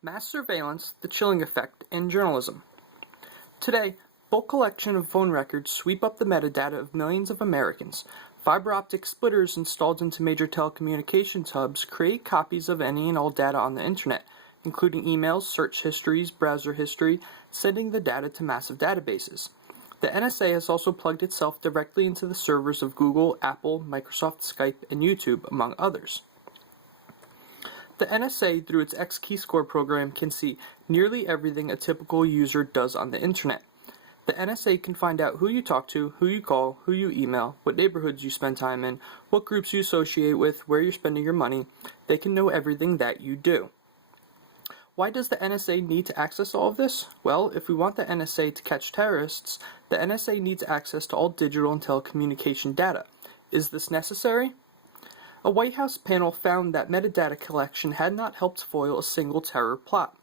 Mass surveillance, the chilling effect, and journalism. Today, bulk collection of phone records sweep up the metadata of millions of Americans. Fiber optic splitters installed into major telecommunications hubs create copies of any and all data on the internet, including emails, search histories, browser history, sending the data to massive databases. The NSA has also plugged itself directly into the servers of Google, Apple, Microsoft, Skype, and YouTube, among others. The NSA, through its X-Keyscore program, can see nearly everything a typical user does on the internet. The NSA can find out who you talk to, who you call, who you email, what neighborhoods you spend time in, what groups you associate with, where you're spending your money. They can know everything that you do. Why does the NSA need to access all of this? Well, if we want the NSA to catch terrorists, the NSA needs access to all digital and telecommunication data. Is this necessary? A White House panel found that metadata collection had not helped foil a single terror plot.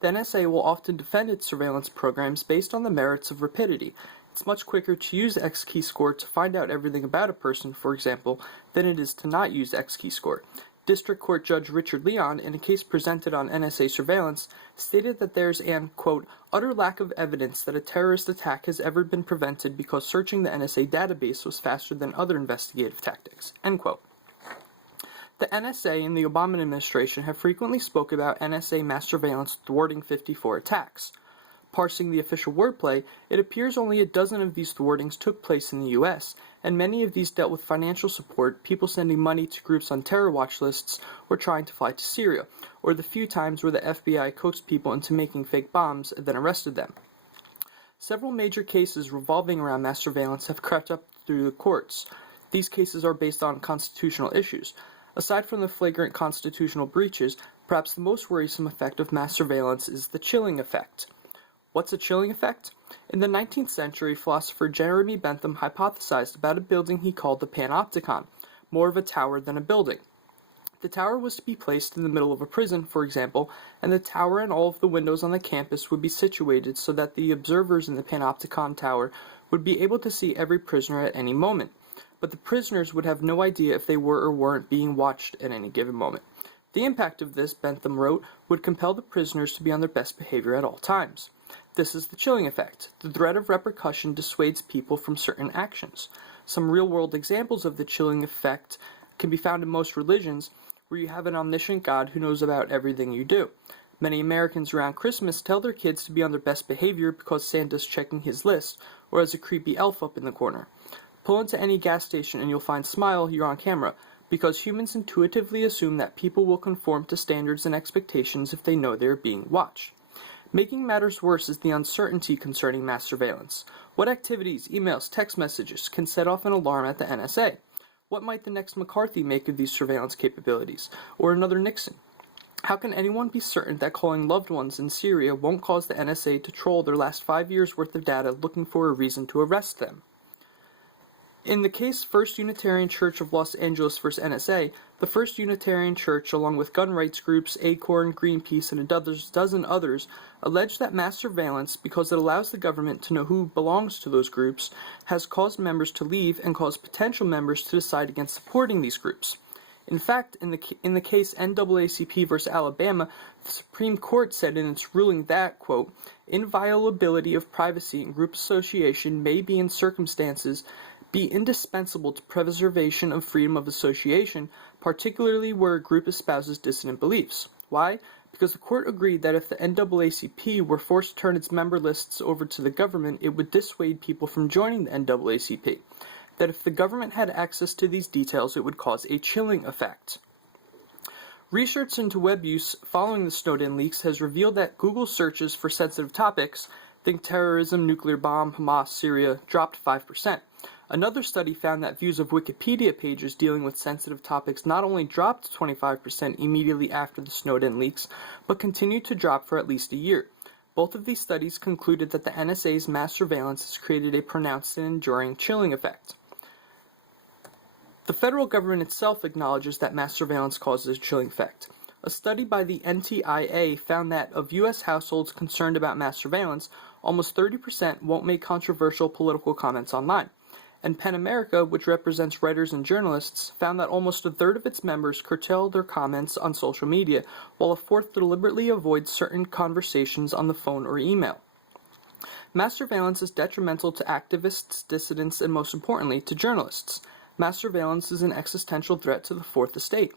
The NSA will often defend its surveillance programs based on the merits of rapidity. It's much quicker to use X-Keyscore to find out everything about a person, for example, than it is to not use X-Keyscore. District Court Judge Richard Leon, in a case presented on NSA surveillance, stated that there's an, quote, utter lack of evidence that a terrorist attack has ever been prevented because searching the NSA database was faster than other investigative tactics, end quote. The NSA and the Obama administration have frequently spoke about NSA mass surveillance thwarting 54 attacks. Parsing the official wordplay, it appears only a dozen of these thwartings took place in the U.S., and many of these dealt with financial support, people sending money to groups on terror watch lists, or trying to fly to Syria, or the few times where the FBI coaxed people into making fake bombs and then arrested them. Several major cases revolving around mass surveillance have crept up through the courts. These cases are based on constitutional issues. Aside from the flagrant constitutional breaches, perhaps the most worrisome effect of mass surveillance is the chilling effect. What's a chilling effect? In the 19th century, philosopher Jeremy Bentham hypothesized about a building he called the panopticon, more of a tower than a building. The tower was to be placed in the middle of a prison, for example, and the tower and all of the windows on the campus would be situated so that the observers in the panopticon tower would be able to see every prisoner at any moment. But the prisoners would have no idea if they were or weren't being watched at any given moment. The impact of this, Bentham wrote, would compel the prisoners to be on their best behavior at all times. This is the chilling effect. The threat of repercussion dissuades people from certain actions. Some real-world examples of the chilling effect can be found in most religions, where you have an omniscient God who knows about everything you do. Many Americans around Christmas tell their kids to be on their best behavior because Santa's checking his list, or has a creepy elf up in the corner. Pull into any gas station and you'll find Smile, you're on camera, because humans intuitively assume that people will conform to standards and expectations if they know they are being watched. Making matters worse is the uncertainty concerning mass surveillance. What activities, emails, text messages can set off an alarm at the NSA? What might the next McCarthy make of these surveillance capabilities, or another Nixon? How can anyone be certain that calling loved ones in Syria won't cause the NSA to troll their last 5 years' worth of data looking for a reason to arrest them? In the case First Unitarian Church of Los Angeles vs. NSA, the First Unitarian Church, along with gun rights groups, Acorn, Greenpeace, and a dozen others, allege that mass surveillance, because it allows the government to know who belongs to those groups, has caused members to leave and caused potential members to decide against supporting these groups. In fact, in the case NAACP vs. Alabama, the Supreme Court said in its ruling that, quote, inviolability of privacy and group association may be in circumstances be indispensable to preservation of freedom of association, particularly where a group espouses dissident beliefs. Why? Because the court agreed that if the NAACP were forced to turn its member lists over to the government, it would dissuade people from joining the NAACP. That if the government had access to these details, it would cause a chilling effect. Research into web use following the Snowden leaks has revealed that Google searches for sensitive topics, think terrorism, nuclear bomb, Hamas, Syria, dropped 5%. Another study found that views of Wikipedia pages dealing with sensitive topics not only dropped 25% immediately after the Snowden leaks, but continued to drop for at least a year. Both of these studies concluded that the NSA's mass surveillance has created a pronounced and enduring chilling effect. The federal government itself acknowledges that mass surveillance causes a chilling effect. A study by the NTIA found that of U.S. households concerned about mass surveillance, almost 30% won't make controversial political comments online. And PEN America, which represents writers and journalists, found that almost a third of its members curtail their comments on social media, while a fourth deliberately avoids certain conversations on the phone or email. Mass surveillance is detrimental to activists, dissidents, and most importantly, to journalists. Mass surveillance is an existential threat to the Fourth Estate.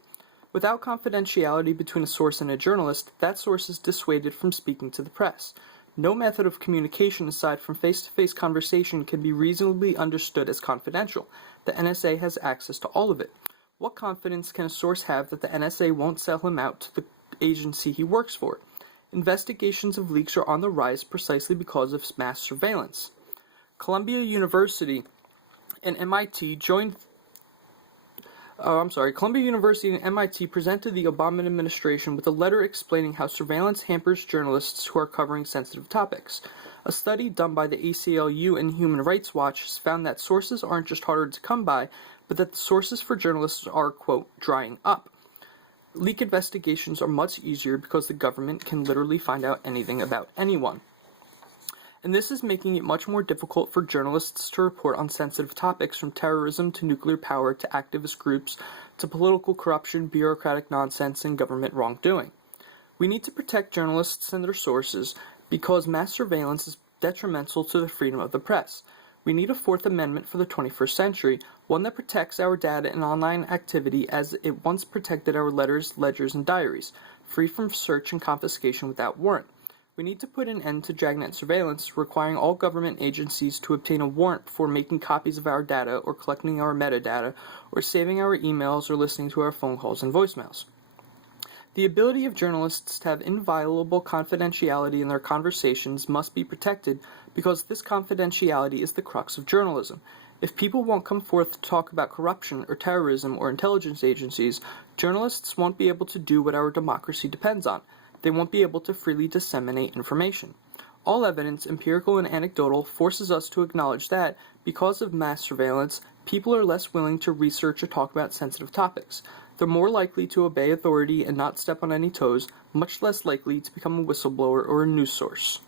Without confidentiality between a source and a journalist, that source is dissuaded from speaking to the press. No method of communication aside from face-to-face conversation can be reasonably understood as confidential. The NSA has access to all of it. What confidence can a source have that the NSA won't sell him out to the agency he works for? Investigations of leaks are on the rise precisely because of mass surveillance. Columbia University and MIT presented the Obama administration with a letter explaining how surveillance hampers journalists who are covering sensitive topics. A study done by the ACLU and Human Rights Watch has found that sources aren't just harder to come by, but that the sources for journalists are, quote, drying up. Leak investigations are much easier because the government can literally find out anything about anyone. And this is making it much more difficult for journalists to report on sensitive topics, from terrorism to nuclear power to activist groups to political corruption, bureaucratic nonsense, and government wrongdoing. We need to protect journalists and their sources because mass surveillance is detrimental to the freedom of the press. We need a Fourth Amendment for the 21st century, one that protects our data and online activity as it once protected our letters, ledgers, and diaries, free from search and confiscation without warrant. We need to put an end to dragnet surveillance, requiring all government agencies to obtain a warrant before making copies of our data or collecting our metadata or saving our emails or listening to our phone calls and voicemails. The ability of journalists to have inviolable confidentiality in their conversations must be protected because this confidentiality is the crux of journalism. If people won't come forth to talk about corruption or terrorism or intelligence agencies, journalists won't be able to do what our democracy depends on. They won't be able to freely disseminate information. All evidence, empirical and anecdotal, forces us to acknowledge that, because of mass surveillance, people are less willing to research or talk about sensitive topics. They're more likely to obey authority and not step on any toes, much less likely to become a whistleblower or a news source.